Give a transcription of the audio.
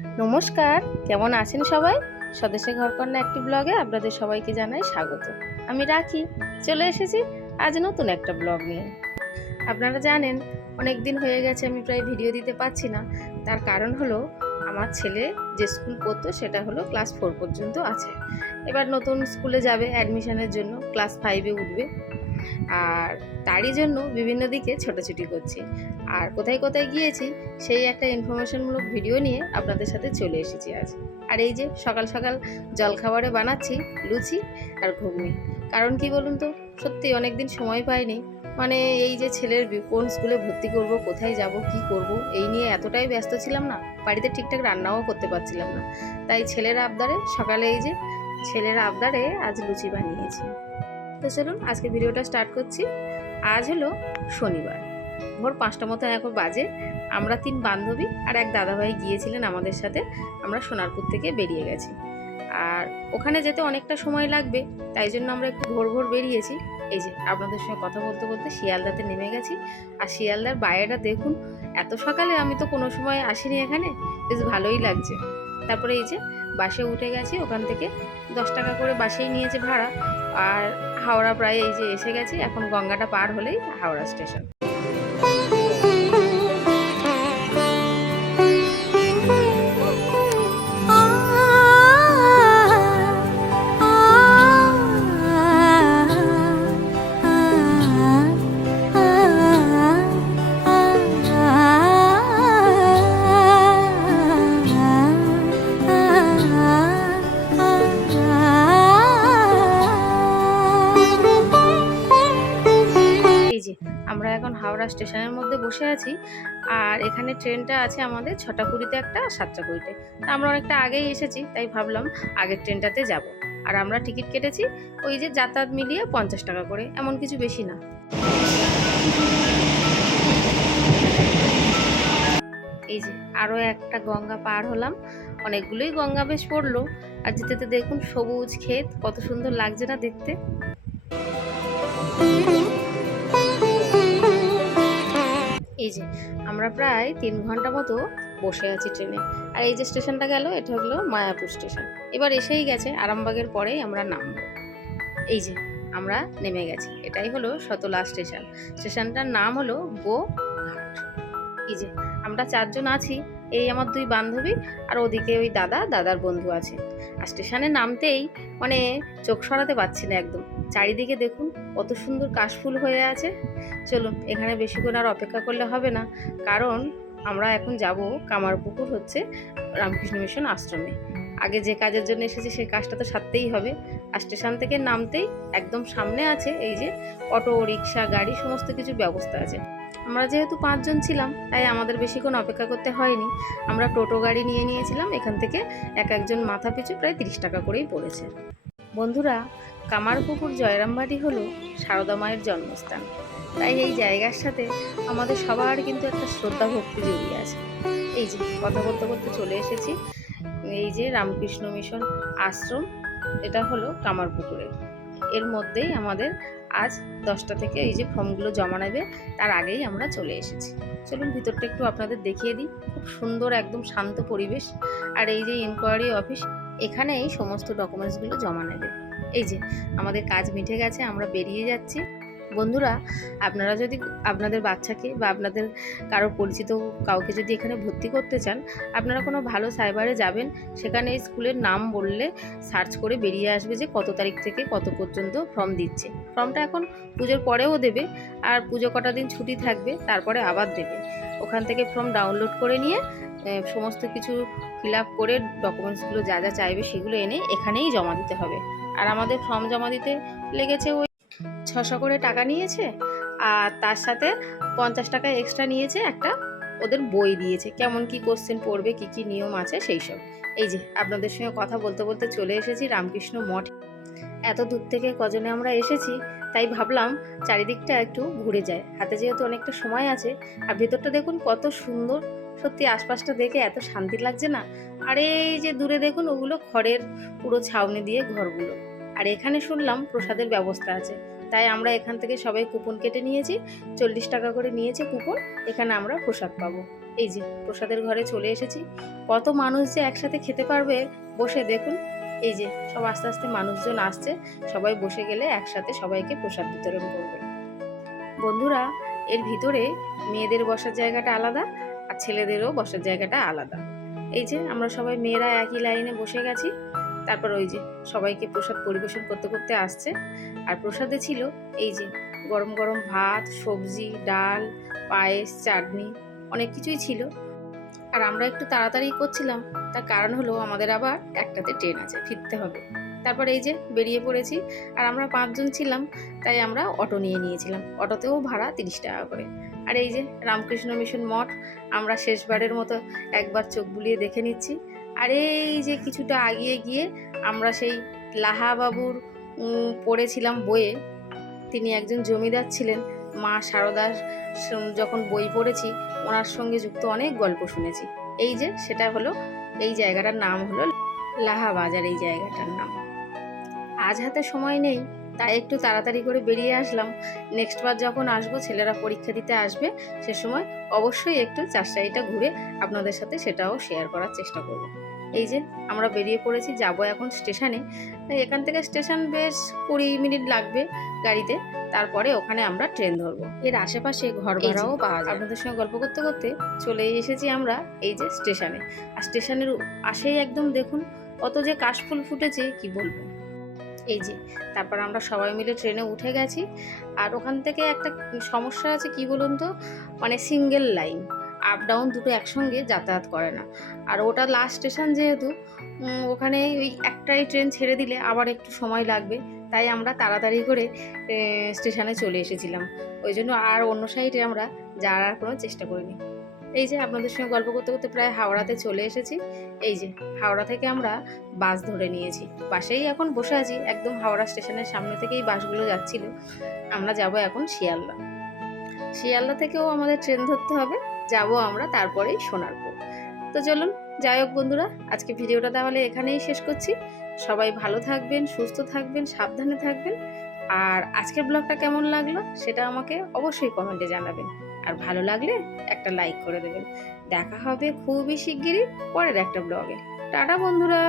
নমস্কার, কেমন আছেন সবাই? স্বদেশে ঘরকন্যা একটি ব্লগে আপনাদের সবাইকে জানাই স্বাগত। আমি রাখি, চলে এসেছি আজ নতুন একটা ব্লগ নিয়ে। আপনারা জানেন অনেক দিন হয়ে গেছে আমি প্রায় ভিডিও দিতে পারছি না। তার কারণ হলো, আমার ছেলে যে স্কুল পড়তো সেটা হলো ক্লাস ফোর পর্যন্ত আছে। এবার নতুন স্কুলে যাবে অ্যাডমিশনের জন্য, ক্লাস ফাইভে উঠবে। আর তারই জন্য বিভিন্ন দিকে ছোটাছুটি করছি। আর কোথায় কোথায় গিয়েছি, সেই একটা ইনফরমেশনমূলক ভিডিও নিয়ে আপনাদের সাথে চলে এসেছি আজ। আর এই যে সকাল সকাল জলখাবারে বানাচ্ছি লুচি আর ঘুগনি। কারণ কি বলুন তো, সত্যি অনেক দিন সময় পাইনি। মানে এই যে ছেলের কোন স্কুলে ভর্তি করব, কোথায় যাব, কি করব, এই নিয়ে এতটাই ব্যস্ত ছিলাম না, বাড়িতে ঠিকঠাক রান্নাও করতে পারছিলাম না। তাই ছেলের আবদারে সকালে এই যে ছেলের আবদারে আজ লুচি বানিয়েছি। তো চলুন আজকে ভিডিওটা স্টার্ট করছি। আজ হলো শনিবার। ভোর পাঁচটা মতো এখন বাজে। আমরা তিন বান্ধবী আর এক দাদাভাই গিয়েছিলেন আমাদের সাথে। আমরা সোনারপুর থেকে বেরিয়ে গেছি। আর ওখানে যেতে অনেকটা সময় লাগবে, তাই জন্য আমরা একটু ভোর ভোর বেরিয়েছি। এই যে, আপনাদের সঙ্গে কথা বলতে বলতে শিয়ালদাতে নেমে গেছি। আর শিয়ালদার বাইরেটা দেখুন, এত সকালে আমি তো কোনো সময় আসিনি এখানে, বেশ ভালোই লাগছে। তারপরে এই যে, বাসে উঠে গেছি, ওখান থেকে দশ টাকা করে বাসেই নিয়েছে ভাড়া। আর হাওড়া প্রায় এই যে এসে গেছি, এখন গঙ্গাটা পার হলেই হাওড়া স্টেশন। হাওড়া স্টেশনের মধ্যে বসে আছি। আর এখানে ট্রেনটা আছে আমাদের ছটা কুড়িতে একটা সাতটা কুড়িতে তা আমরা অনেকটা আগেই এসেছি, তাই ভাবলাম আগের ট্রেনটাতে যাব। আর আমরা টিকিট কেটেছি ওই যে যাতায়াত মিলিয়ে পঞ্চাশ টাকা করে, এমন কিছু বেশি না। এই যে আরও একটা গঙ্গা পার হলাম, অনেকগুলোই গঙ্গা বেশ পড়ল। আর যেতে যেতে দেখুন সবুজ ক্ষেত, কত সুন্দর লাগছে না দেখতে। আমরা প্রায় তিন ঘণ্টা মতো বসে আছি ট্রেনে। আর এই যে স্টেশনটা গেল, এটা হলো মায়াপুর স্টেশন। এবার এসেই গেছে, আরামবাগের পরেই আমরা নামবো। এই যে, আমরা নেমে গেছি। এটাই হলো শতলা স্টেশন। স্টেশনটার নাম হলো গো এই যে, আমরা চারজন আছি, এই আমার দুই বান্ধবী আর ওদিকে ওই দাদা, দাদার বন্ধু আছে। আর স্টেশনে নামতেই মানে চোখ সরাতে পারছি না একদম। চারিদিকে দেখুন কত সুন্দর কাশফুল হয়ে আছে। চলুন, এখানে বেশিক্ষণ আর অপেক্ষা করলে হবে না। কারণ আমরা এখন যাব কামারপুকুর হচ্ছে রামকৃষ্ণ মিশন আশ্রমে। আগে যে কাজের জন্য এসেছি, সেই কাজটা তো সারতেই হবে। আর স্টেশন থেকে নামতেই একদম সামনে আছে এই যে অটো, রিক্সা, গাড়ি, সমস্ত কিছু ব্যবস্থা আছে। আমরা যেহেতু পাঁচজন ছিলাম, তাই আমাদের বেশিক্ষণ অপেক্ষা করতে হয়নি। আমরা টোটো গাড়ি নিয়ে নিয়েছিলাম, এখান থেকে এক একজন মাথা পিছু প্রায় তিরিশ টাকা করেই পড়েছে। বন্ধুরা কামারপুকুর জয়রামবাড়ি হলো সারদা মায়ের জন্মস্থান। তাই এই জায়গার সাথে আমাদের সবার কিন্তু একটা শ্রদ্ধা ভক্তি জড়িয়ে আছে। এই যে কথা বলতে বলতে চলে এসেছি, এই যে রামকৃষ্ণ মিশন আশ্রম, এটা হলো কামারপুকুরে। এর মধ্যেই আমাদের আজ দশটা থেকে এই যে ফর্মগুলো জমা নেবে, তার আগেই আমরা চলে এসেছি। চলুন ভিতরটা একটু আপনাদের দেখিয়ে দিই। খুব সুন্দর একদম শান্ত পরিবেশ। আর এই যে ইনকোয়ারি অফিস এখানেই সমস্ত ডকুমেন্টসগুলো জমা নেবে। এই যে, আমাদের কাজ মিটে গেছে, আমরা বেরিয়ে যাচ্ছি। বন্ধুরা, আপনারা যদি আপনাদের বাচ্চাকে বা আপনাদের কারও পরিচিত কাউকে যদি এখানে ভর্তি করতে চান, আপনারা কোনো ভালো সাইবারে যাবেন, সেখানে স্কুলের নাম বললে সার্চ করে বেরিয়ে আসবে যে কত তারিখ থেকে কত পর্যন্ত ফর্ম দিচ্ছে। ফর্মটা এখন পুজোর পরেও দেবে, আর পুজো কটা দিন ছুটি থাকবে, তারপরে আবার দেবে। ওখান থেকে ফর্ম ডাউনলোড করে নিয়ে সমস্ত কিছু ফিল আপ করে ডকুমেন্টসগুলো যা যা চাইবে সেগুলো এনে এখানেই জমা দিতে হবে। আর আমাদের ফর্ম জমা দিতে লেগেছে ওই ছশো করে টাকা নিয়েছে, আর তার সাথে পঞ্চাশ টাকা এক্সট্রা নিয়েছে একটা ওদের বই দিয়েছে। কেমন কি কোশ্চেন পড়বে, কি কি নিয়ম আছে সেই সব এই যে, আপনাদের সঙ্গে কথা বলতে বলতে চলে এসেছি রামকৃষ্ণ মঠ। এত দূর থেকে কজনে আমরা এসেছি, তাই ভাবলাম চারিদিকটা একটু ঘুরে যায় হাতে যেহেতু অনেকটা সময় আছে, আর ভেতরটা দেখুন কত সুন্দর। সত্যি আশপাশটা দেখে এত শান্তি লাগছে না। আর এই যে দূরে দেখুন, ওগুলো খড়ের পুরো ছাউনি দিয়ে ঘরগুলো। আর এখানে শুনলাম প্রসাদের ব্যবস্থা আছে। তাই আমরা এখান থেকে সবাই কুপন কেটে নিয়েছি, চল্লিশ টাকা করে নিয়েছে কুপন, এখানে আমরা প্রসাদ পাবো। এই যে, প্রসাদের ঘরে চলে এসেছি। কত মানুষ যে একসাথে খেতে পারবে, বসে দেখুন। এই যে, সব আস্তে আস্তে মানুষজন আসছে, সবাই বসে গেলে একসাথে সবাইকে প্রসাদ বিতরণ করবে। বন্ধুরা, এর ভিতরে মেয়েদের বসার জায়গাটা আলাদা আর ছেলেদেরও বসার জায়গাটা আলাদা। এই যে, আমরা সবাই মেয়েরা একই লাইনে বসে গেছি। তারপর ওই যে সবাইকে প্রসাদ পরিবেশন করতে করতে আসছে। আর প্রসাদে ছিল এই যে গরম গরম ভাত, সবজি, ডাল, পায়েস, চাটনি অনেক কিছুই ছিল। আর আমরা একটু তাড়াতাড়ি করছিলাম, তার কারণ হলো আমাদের আবার একটাতে ট্রেন আছে, ফিরতে হবে। তারপর এই যে বেরিয়ে পড়েছি, আর আমরা পাঁচজন ছিলাম, তাই আমরা অটো নিয়ে নিয়েছিলাম। অটোতেও ভাড়া তিরিশ টাকা করে। আর এই যে রামকৃষ্ণ মিশন মঠ, আমরা শেষবারের মতো একবার চোখ বুলিয়ে দেখে নিচ্ছি। আর, এই যে কিছুটা আগিয়ে গিয়ে আমরা সেই লাহা বাবুর পড়েছিলাম বইয়ে, তিনি একজন জমিদার ছিলেন, মা সারদার যখন বই পড়েছি, ওনার সঙ্গে যুক্ত অনেক গল্প শুনেছি। এই যে, সেটা হলো, এই জায়গাটার নাম হলো লাহা বাজার এই জায়গাটার নাম। আজ হাতে সময় নেই। তাই একটু তাড়াতাড়ি করে বেরিয়ে আসলাম। নেক্সট বার যখন আসব ছেলেরা পরীক্ষা দিতে আসবে সে সময় অবশ্যই একটু চারশাড়িটা ঘুরে আপনাদের সাথে সেটাও শেয়ার করার চেষ্টা করব। এই যে আমরা বেরিয়ে পড়েছি যাব এখন স্টেশনে এখান থেকে স্টেশন বেশ কুড়ি মিনিট লাগবে গাড়িতে। তারপরে ওখানে আমরা ট্রেন ধরবো। এর আশেপাশে ঘর ভাড়াও পাওয়া যায়। আপনাদের সঙ্গে গল্প করতে করতে চলে এসেছি আমরা এই যে স্টেশনে আর স্টেশনের পাশেই একদম দেখুন কত যে কাশফুল ফুটেছে কি বলব? এই যে, তারপর আমরা সবাই মিলে ট্রেনে উঠে গেছি। আর ওখান থেকে একটা সমস্যা আছে কি বলুন তো? মানে সিঙ্গেল লাইন আপ ডাউন দুটো একসঙ্গে যাতায়াত করে না। আর ওটা লাস্ট স্টেশন যেহেতু ওখানে ওই একটাই ট্রেন ছেড়ে দিলে আবার একটু সময় লাগবে। তাই আমরা তাড়াতাড়ি করে স্টেশনে চলে এসেছিলাম। ওই জন্য আর অন্য সাইডে আমরা যাওয়ার কোনো চেষ্টা করিনি। এই যে আপনাদের সঙ্গে গল্প করতে করতে প্রায় হাওড়াতে চলে এসেছি। এই যে হাওড়া থেকে আমরা বাস ধরে নিয়েছি। বাসেই এখন বসে আছি, একদম হাওড়া স্টেশনের সামনে থেকেই বাসগুলো যাচ্ছিল। আমরা যাব এখন শিয়ালদা। শিয়ালদা থেকেও আমাদের ট্রেন ধরতে হবে। যাব আমরা তারপরেই সোনারপুর। তো চলুন, যাই হোক বন্ধুরা, আজকে ভিডিওটা তাহলে এখানেই শেষ করছি। সবাই ভালো থাকবেন, সুস্থ থাকবেন, সাবধানে থাকবেন। আর আজকের ব্লগটা কেমন লাগল সেটা আমাকে অবশ্যই কমেন্টে জানাবেন। আর ভালো লাগলে একটা লাইক করে দেবেন। দেখা হবে খুবই শিগগিরই পরের একটা ব্লগে টাটা বন্ধুরা!